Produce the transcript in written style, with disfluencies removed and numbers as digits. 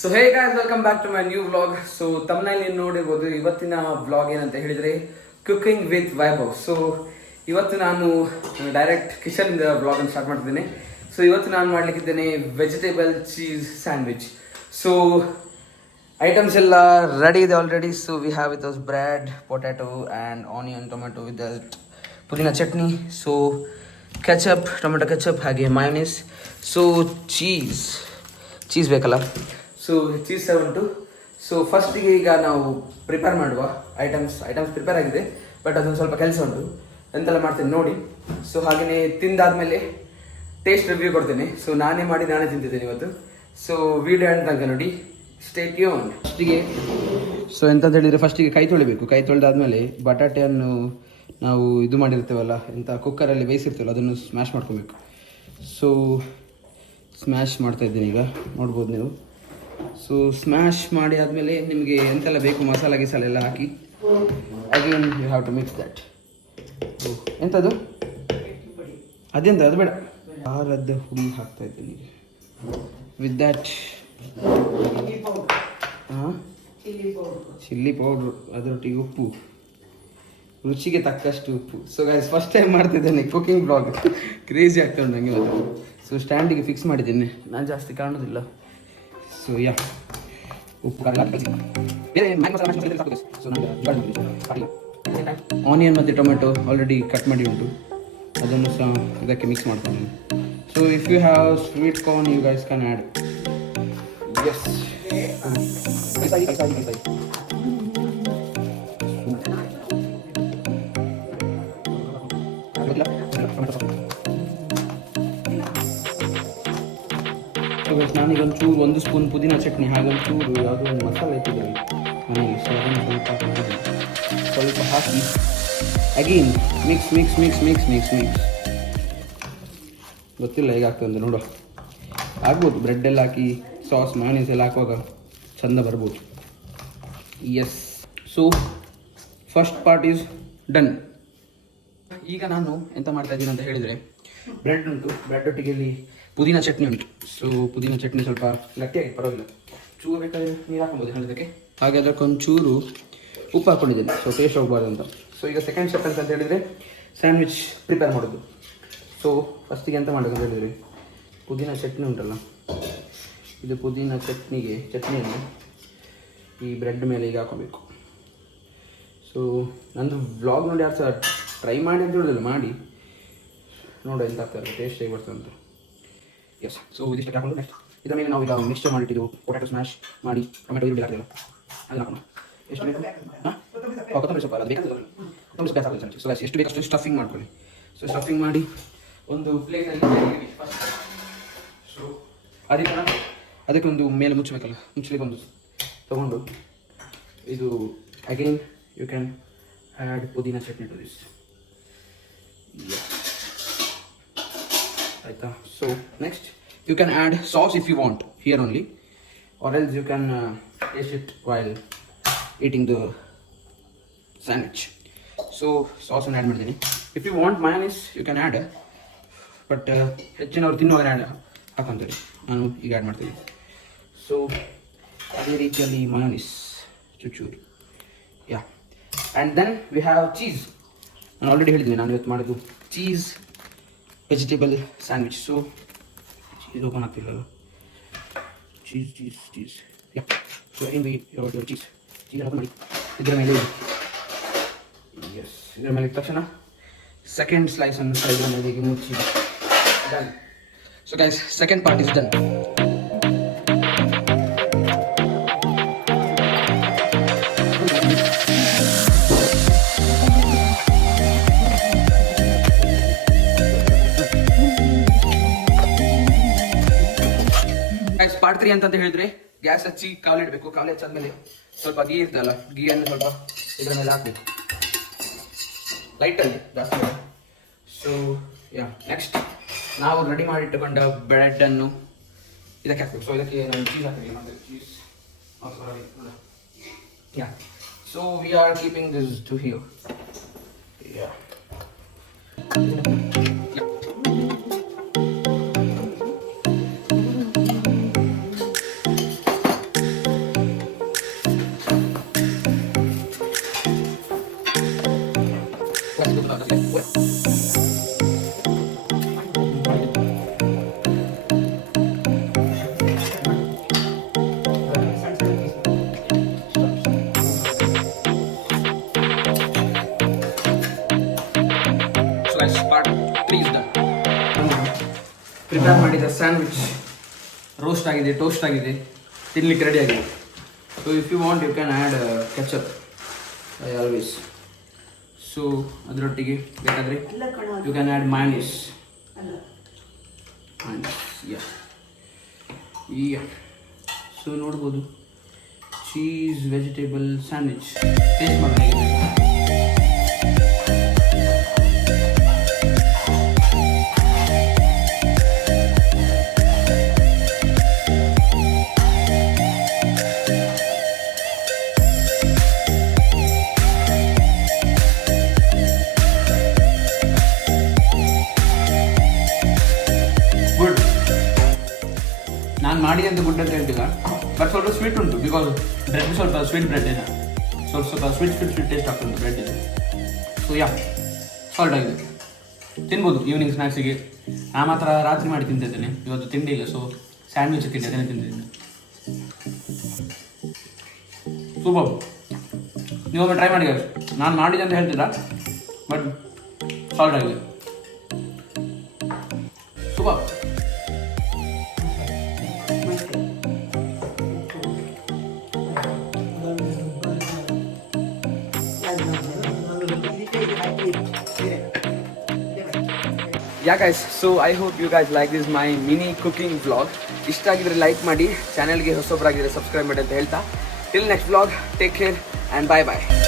So hey guys, welcome back to my new vlog. So ತಮ್ಮನಲ್ಲಿ ನೋಡಿರ್ಬೋದು, ಇವತ್ತಿನ vlog ಏನಂತ ಹೇಳಿದರೆ ಕುಕಿಂಗ್ ವಿತ್ ವೈಭವ್. ಸೊ ಇವತ್ತು ನಾನು ಡೈರೆಕ್ಟ್ ಕಿಚನಿಂದ ವ್ಲಾಗನ್ನು ಸ್ಟಾರ್ಟ್ ಮಾಡ್ತಿದ್ದೇನೆ. ಸೊ ಇವತ್ತು ನಾನು ಮಾಡಲಿಕ್ಕಿದ್ದೇನೆ vegetable cheese sandwich. So items ಎಲ್ಲ ರೆಡಿ ಇದೆ already. So we have with us bread, potato and onion, tomato with pudina chutney. So ketchup, tomato ketchup, ಹಾಗೆ ಮಯೋನೀಸ್. ಸೊ ಚೀಸ್ ಬೇಕಲ್ಲ, ಸೊ ಚೀಸ್ ಸಹ ಉಂಟು. ಸೊ ಫಸ್ಟಿಗೆ ಈಗ ನಾವು ಪ್ರಿಪೇರ್ ಮಾಡುವ ಐಟಮ್ಸ್ ಪ್ರಿಪೇರ್ ಆಗಿದೆ, ಬಟ್ ಅದೊಂದು ಸ್ವಲ್ಪ ಕೆಲಸ ಉಂಟು, ಎಂತೆಲ್ಲ ಮಾಡ್ತೇನೆ ನೋಡಿ. ಸೊ ಹಾಗೆಯೇ ತಿಂದಾದ್ಮೇಲೆ ಟೇಸ್ಟ್ ರಿವ್ಯೂ ಕೊಡ್ತೇನೆ. ಸೊ ನಾನೇ ಮಾಡಿ ನಾನೇ ತಿಂತಿದ್ದೇನೆ ಇವತ್ತು. ಸೊ ವಿಡಿಯೋ ಎಂಡ್ ತನಕ ನೋಡಿ, ಸ್ಟೇ ಟ್ಯೂನ್. ಫಸ್ಟಿಗೆ ಸೊ ಎಂತಂತ ಹೇಳಿದರೆ, ಫಸ್ಟಿಗೆ ಕೈ ತೊಳಿಬೇಕು. ಕೈ ತೊಳೆದಾದ್ಮೇಲೆ ಬಟಾಟೆಯನ್ನು ನಾವು ಇದು ಮಾಡಿರ್ತೇವಲ್ಲ, ಎಂತ ಕುಕ್ಕರಲ್ಲಿ ಬೇಯಿಸಿರ್ತೇವಲ್ಲ, ಅದನ್ನು ಸ್ಮ್ಯಾಶ್ ಮಾಡ್ಕೋಬೇಕು. ಸೊ ಸ್ಮ್ಯಾಶ್ ಮಾಡ್ತಾ ಇದ್ದೀನಿ ಈಗ, ನೋಡ್ಬೋದು ನೀವು. ಸೊ ಸ್ಮ್ಯಾಶ್ ಮಾಡಿ ಆದಮೇಲೆ ನಿಮಗೆ ಎಂತೆಲ್ಲ ಬೇಕು, ಮಸಾಲ ಗಿಸಾಲ ಎಲ್ಲ ಹಾಕಿ again you have to mix that. ಎಂಥದ್ದು ಅದೆಂತ, ಅದು ಬೇಡ, ಖಾರದ ಹುಡಿ ಹಾಕ್ತಾ ಇದ್ದೀನಿ ಈಗ. ವಿತ್ ದ್ಯಾಟ್ ಚಿಲ್ಲಿ ಪೌಡ್ರು, ಅದರೊಟ್ಟಿಗೆ ಉಪ್ಪು, ರುಚಿಗೆ ತಕ್ಕಷ್ಟು ಉಪ್ಪು. ಸೊ ಗೈಸ್, ಫಸ್ಟ್ ಟೈಮ್ ಮಾಡ್ತಿದ್ದೇನೆ ಕುಕಿಂಗ್ ಬ್ಲಾಗ್, ಕ್ರೇಜಿ ಆಗ್ತಾ ಉಂಟು ನನಗೆ ಮಾತ್ರ. ಸೊ ಸ್ಟ್ಯಾಂಡಿಗೆ ಫಿಕ್ಸ್ ಮಾಡಿದ್ದೇನೆ, ನಾನು ಜಾಸ್ತಿ ಕಾಣೋದಿಲ್ಲ. ಸೊ ಯಾ, ಉಪ್ಪು ಆನಿಯನ್ ಮತ್ತು ಟೊಮೆಟೊ ಆಲ್ರೆಡಿ ಕಟ್ ಮಾಡಿ ಉಂಟು, ಅದನ್ನು ಸಹ ಇದಕ್ಕೆ ಮಿಕ್ಸ್ ಮಾಡ್ತಾನೆ. So if you have sweet corn you guys can add. Yes, ನಾನೀಗ ಒಂಚೂರು 1 ಸ್ಪೂನ್ ಪುದೀನ ಚಟ್ನಿ, ಹಾಗೆ ಒಂಚೂರು ಯಾವುದೋ ಒಂದು ಮಸಾಲೆ ಇಟ್ಟಿದ್ದೇವೆ ಮನೆಯಲ್ಲಿ. ಸೊ ಅದನ್ನು ಸ್ವಲ್ಪ ಹಾಕಿ ಅಗೇನ್ ಮಿಕ್ಸ್. ಗೊತ್ತಿಲ್ಲ ಹೇಗೆ ಆಗ್ತದೆ ಅಂತ ನೋಡುವ. ಆಗ್ಬೋದು, ಬ್ರೆಡ್ ಎಲ್ಲ ಹಾಕಿ ಸಾಸ್ ಮಯೋನೀಸ್ ಎಲ್ಲ ಹಾಕುವಾಗ ಚಂದ ಬರ್ಬೋದು. Yes, so first part is done. ಈಗ ನಾನು ಎಂತ ಮಾಡ್ತಾ ಇದ್ದೀನಿ ಅಂತ ಹೇಳಿದರೆ, ಬ್ರೆಡ್ ಉಂಟು, ಬ್ರೆಡ್ ಒಟ್ಟಿಗೆ ಇಲ್ಲಿ ಪುದೀನ ಚಟ್ನಿ ಉಂಟು. ಸೊ ಪುದೀನ ಚಟ್ನಿ ಸ್ವಲ್ಪ ಗಟ್ಟಿಯಾಗಿ, ಪರವಾಗಿಲ್ಲ, ಚೂರು ಬೇಕಾದರೆ ನೀರು ಹಾಕೊಬೋದು ಹೇಳೋದಕ್ಕೆ. ಹಾಗೆ ಅದಕ್ಕೊಂಚೂರು ಉಪ್ಪು ಹಾಕ್ಕೊಂಡಿದ್ದೇನೆ, ಸೊ ಟೇಸ್ಟ್ ಹೋಗಬಾರ್ದು ಅಂತ. ಸೊ ಈಗ ಸೆಕೆಂಡ್ ಸ್ಟೆಪ್ ಅಂತ ಹೇಳಿದರೆ ಸ್ಯಾಂಡ್ವಿಚ್ ಪ್ರಿಪೇರ್ ಮಾಡೋದು. ಸೊ ಫಸ್ಟಿಗೆ ಎಂತ ಮಾಡಬೇಕು ಅಂತ ಹೇಳಿದರೆ, ಪುದೀನ ಚಟ್ನಿ ಉಂಟಲ್ಲ, ಇದು ಪುದೀನ ಚಟ್ನಿಯನ್ನು ಈ ಬ್ರೆಡ್ ಮೇಲೆ ಈಗ ಹಾಕೋಬೇಕು. ಸೊ ನಂದು ವ್ಲಾಗ್ ನೋಡಿ ಯಾರು ಸಹ ಟ್ರೈ ಮಾಡಿ ಅಂತ ಹೇಳೋದಿಲ್ಲ, ಮಾಡಿ ನೋಡೋ ಎಂತ ಆಗ್ತದೆ, ಟೇಸ್ಟ್ ಹೇಗೆ ಬರ್ತದೆ ಅಂತ. ಎಸ್, ಸೊ ಇದಿಷ್ಟು ಹಾಕೊಂಡು ನೆಕ್ಸ್ಟ್ ಇದರ ಮೇಲೆ ನಾವು ಈಗ ಮಿಕ್ಸ್ಚರ್ ಮಾಡಿಟ್ಟಿದ್ದು ಪೊಟ್ಯಾಟೊ ಸ್ಮ್ಯಾಶ್ ಮಾಡಿ, ಟೊಮೆಟೊ ಈರುಳ್ಳಿ ಹಾಕಿದೆಲ್ಲ ಅದನ್ನು ಹಾಕೋಣ. ಎಷ್ಟು ಬೇಕು? ಕೊತ್ತಂಬರಿ ಸೊಪ್ಪು, ಅದು ಬೇಕಾದ್ರೆ ಕೊತ್ತಂಬರಿ ಸೊಪ್ಪು ಹಾಕೋದು. ಸೊ ಎಷ್ಟು ಬೇಕಷ್ಟು ಸ್ಟಫಿಂಗ್ ಮಾಡ್ಕೊಳ್ಳಿ. ಸೊ ಸ್ಟಫಿಂಗ್ ಮಾಡಿ ಒಂದು ಪ್ಲೇಟಲ್ಲಿ, ಸೊ ಅದಕ್ಕೊಂದು ಮೇಲೆ ಮುಚ್ಚಬೇಕಲ್ಲ, ಮುಚ್ಚಲಿಕ್ಕೆ ಒಂದು ತಗೊಂಡು ಇದು again you can add pudina chutney to this. ಆಯಿತಾ? So next you can add sauce if you want here only, or else you can taste it while eating the sandwich. So ಸಾಸನ್ನು add ಮಾಡಿದ್ದೀನಿ. If you want mayonnaise you can add, but ಹೆಚ್ಚಿನವ್ರು ತಿನ್ನುವಾಗ add ಹಾಕೊಂತೀರಿ, ನಾನು ಈಗ add ಮಾಡ್ತೀನಿ. So ಅದೇ ರೀತಿಯಲ್ಲಿ mayonnaise ಚೂರು, yeah. And then we have cheese. ನಾನು ಆಲ್ರೆಡಿ ಹೇಳಿದ್ದೀನಿ, ನಾನು ಇವತ್ತು ಮಾಡೋದು cheese vegetable sandwich. So cheese open ಆಗ್ತಿಲ್ಲ, ಚೀಸ್ ಯಾ. ಸೊ ಏನು ಚೀಸ್ ಓಪನ್ ಮಾಡಿ ಇದರ ಮೇಲೆ, ಎಸ್, ಇದರ ಮೇಲೆ ತಕ್ಷಣ ಸೆಕೆಂಡ್ ಸ್ಲೈಸನ್ನು ಇದರ ಮೇಲೆ ಮುಚ್ಚಿ done. So guys, second part is done. Part 3 ಅಂತ ಹೇಳಿದ್ರೆ, ಗ್ಯಾಸ್ ಹಚ್ಚಿ ಕಾವಲಿ ಇಡಬೇಕು. ಕಾವಲಿ ಹಚ್ಚಾದ್ಮೇಲೆ ಸ್ವಲ್ಪ ಗೀ ಇರ್ತಲ್ಲ, ಗೀಯನ್ನು ಸ್ವಲ್ಪ ಇದರ ಮೇಲೆ ಹಾಕಬೇಕು, ಲೈಟಲ್ಲಿ, ಜಾಸ್ತಿ. ಸೊ ಯಾ, ನೆಕ್ಸ್ಟ್ ನಾವು ರೆಡಿ ಮಾಡಿಟ್ಟುಕೊಂಡ ಬ್ರೆಡ್ಡನ್ನು ಇದಕ್ಕೆ ಹಾಕಬೇಕು. ಸೊ ಇದಕ್ಕೆ ನಾನು ಚೀಸ್ ಹಾಕಬೇಕು, ಮತ್ತೆ cheese yeah. So we are keeping this to here, yeah. Prepare ಮಾಡಿದ ಸ್ಯಾಂಡ್ವಿಚ್ ರೋಸ್ಟ್ ಆಗಿದೆ, ಟೋಸ್ಟ್ ಆಗಿದೆ, ತಿನ್ಲಿಕ್ಕೆ ರೆಡಿ ಆಗಿದೆ. So if you want you can add ketchup I always. So ಅದರೊಟ್ಟಿಗೆ ಬೇಕಾದರೆ you can add mayonnaise. So ನೋಡ್ಬೋದು cheese vegetable sandwich. Taste ಮಾಡಬೇಕು. Good. ನಾನು ಮಾಡಿ ಅಂತ ಗುಡ್ ಅಂತ ಹೇಳ್ತಿಲ್ಲ, ಬಟ್ ಸ್ವಲ್ಪ ಸ್ವೀಟ್ ಉಂಟು. ಬಿಕಾಸ್ ಬ್ರೆಡ್ ಸ್ವಲ್ಪ ಸ್ವೀಟ್ ಬ್ರೆಡ್ ಇದೆ, ಸ್ವಲ್ಪ ಸ್ವೀಟ್ ಟೇಸ್ಟ್ ಆಗ್ತದೆ ಬ್ರೆಡ್ ಇದೆ. ಸೊ ಯಾ ಸಾಲ್ಟ್ ಆಗಿದೆ, ತಿನ್ಬೋದು ಈವ್ನಿಂಗ್ ಸ್ನ್ಯಾಕ್ಸಿಗೆ. ನಾ ಮಾತ್ರ ರಾತ್ರಿ ಮಾಡಿ ತಿಂತಿದ್ದೇನೆ, ಇವತ್ತು ತಿಂಡಿ ಇಲ್ಲ. ಸೊ ಸ್ಯಾಂಡ್ವಿಚ್ ತಿಂಡಿ ಅದನ್ನೇ ತಿಂತಿದ್ದೀನಿ. ಸೂಪರ್. ನೀವೊಮ್ಮೆ ಟ್ರೈ ಮಾಡಿ. ನಾನು ಮಾಡಿದೆ ಅಂತ ಹೇಳ್ತಿಲ್ಲ, ಬಟ್ ಸಾಲ್ಟ್ ಆಗಿದೆ. Super. Yeah guys, so I hope you guys like this my mini cooking vlog. ಇಷ್ಟ ಆಗಿದ್ರೆ ಲೈಕ್ ಮಾಡಿ, ಚಾನೆಲ್ಗೆ ಹೊಸೊಬ್ಬರಾಗಿದ್ರೆ ಸಬ್ಸ್ಕ್ರೈಬ್ ಮಾಡಿ ಅಂತ ಹೇಳ್ತಾ, till next vlog, take care and bye bye.